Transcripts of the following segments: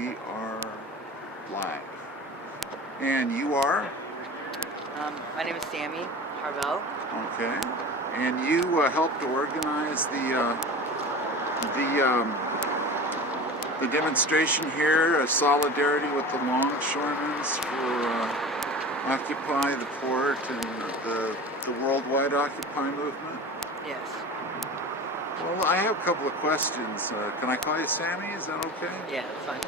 We are live. And you are? My name is Sammy Harvell. Okay. And you helped organize the demonstration here, solidarity with the longshoremen for Occupy the Port and the worldwide Occupy movement? Yes. Well, I have a couple of questions. Can I call you Sammy? Is that okay? Yeah, that's fine.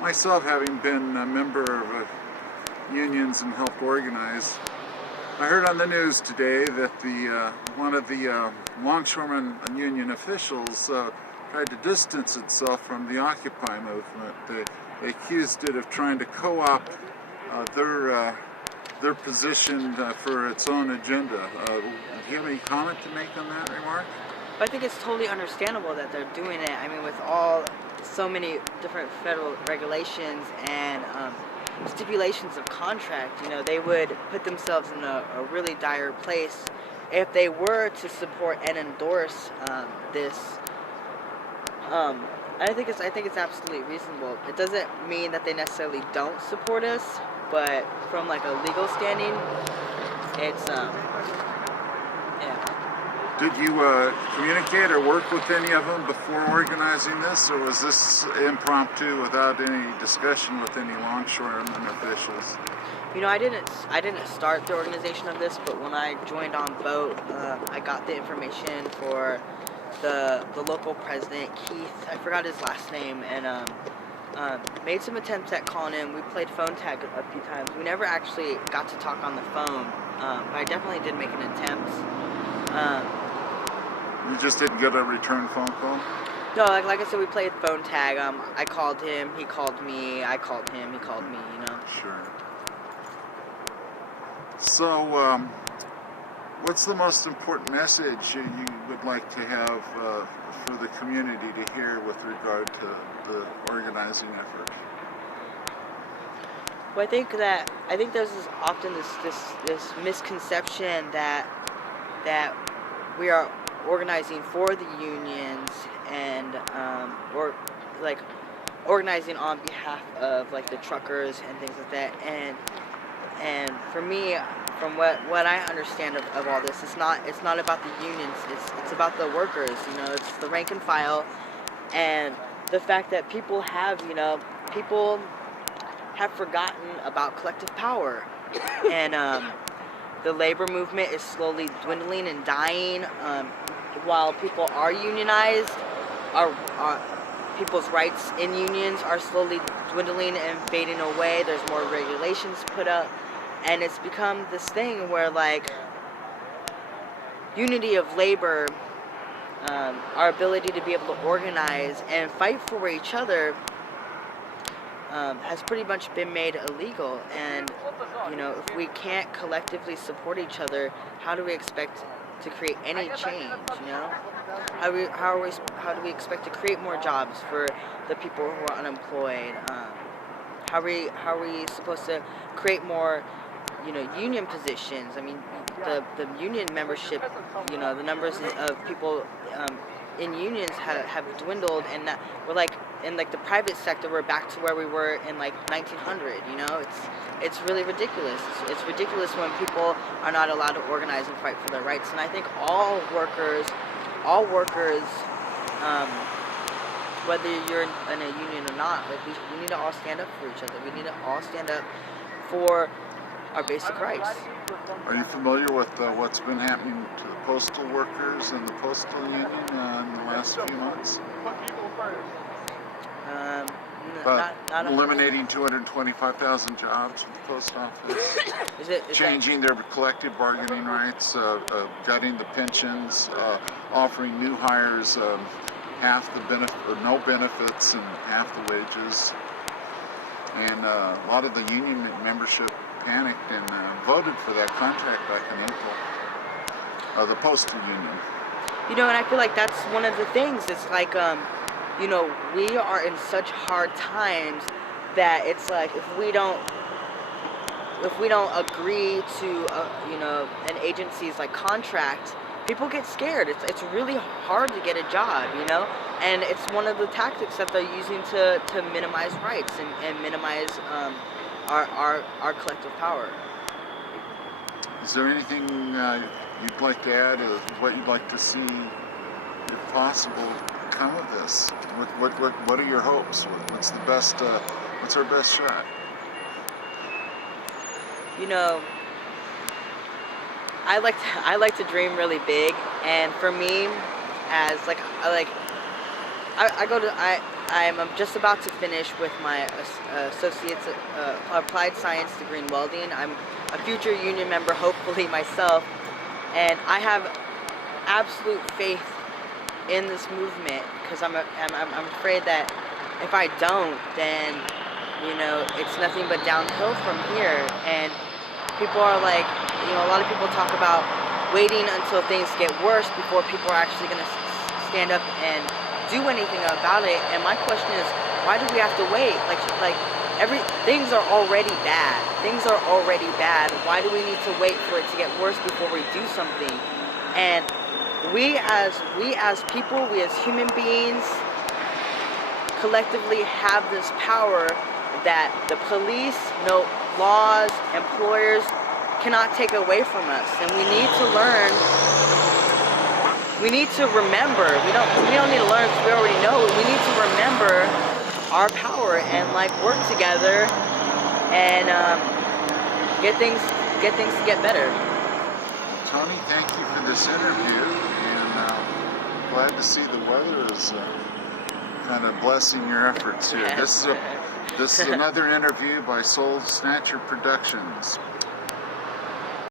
Myself, having been a member of unions and helped organize, I heard on the news today that one of the longshoremen union officials tried to distance itself from the Occupy movement. They accused it of trying to co-opt their position for its own agenda. Do you have any comment to make on that remark? I think it's totally understandable that they're doing it. I mean, with so many different federal regulations and stipulations of contract, they would put themselves in a really dire place if they were to support and endorse this. I think it's absolutely reasonable. It doesn't mean that they necessarily don't support us, but from like a legal standing, it's yeah. Did you communicate or work with any of them before organizing this, or was this impromptu without any discussion with any longshoremen officials? I didn't start the organization of this, but when I joined on boat, I got the information for the local president, Keith. I forgot his last name, and made some attempts at calling him. We played phone tag a few times. We never actually got to talk on the phone, but I definitely did make an attempt. You just didn't get a return phone call? No, like I said, we played phone tag. I called him, he called me, I called him, he called me, Sure. So, what's the most important message you would like to have for the community to hear with regard to the organizing effort? Well, I think there's often this misconception that we are organizing for the unions and or like organizing on behalf of like the truckers and things like that, and for me, from what I understand of all this, it's not about the unions, it's about the workers. It's the rank and file, and the fact that people have forgotten about collective power, and the labor movement is slowly dwindling and dying. While people are unionized, our people's rights in unions are slowly dwindling and fading away. There's more regulations put up, and it's become this thing where like unity of labor, our ability to be able to organize and fight for each other has pretty much been made illegal. And if we can't collectively support each other, how do we expect to create any change? How do we expect to create more jobs for the people who are unemployed? How are we supposed to create more union positions? I mean, the union membership, the numbers of people in unions have dwindled, and that we're like in like the private sector, we're back to where we were in like 1900. It's really ridiculous. It's ridiculous when people are not allowed to organize and fight for their rights. And I think all workers, whether you're in a union or not, like we need to all stand up for each other. We need to all stand up for our basic rights. Are you familiar with what's been happening to the postal workers and the postal union in the last few months? Not eliminating 225,000 jobs in the post office, changing their collective bargaining rights, gutting the pensions, offering new hires half the benefit or no benefits and half the wages, and a lot of the union membership panicked and voted for that contract back in April, the postal union. And I feel like that's one of the things. It's like we are in such hard times that it's like if we don't agree to an agency's like contract, people get scared. It's really hard to get a job, you know, and it's one of the tactics that they're using to minimize rights and minimize our collective power. Is there anything you'd like to add, or what you'd like to see, if possible, come of this? What are your hopes? What's the best? What's our best shot? You know, I like to dream really big, and for me, as I'm just about to finish with my associate's applied science degree in welding. I'm a future union member, hopefully myself, and I have absolute faith in this movement, because I'm afraid that if I don't, then, you know, it's nothing but downhill from here. And people are like, you know, a lot of people talk about waiting until things get worse before people are actually going to stand up and do anything about it. And my question is, why do we have to wait? Things are already bad. Things are already bad. Why do we need to wait for it to get worse before we do something? And we as people, we as human beings, collectively have this power that the police, no laws, employers cannot take away from us. And we need to learn. We need to remember. We don't need to learn, because we already know. We need to remember our power and work together and get things to get better. Tony, thank you for this interview, and glad to see the weather is kind of blessing your efforts here. This is another interview by Soul Snatcher Productions.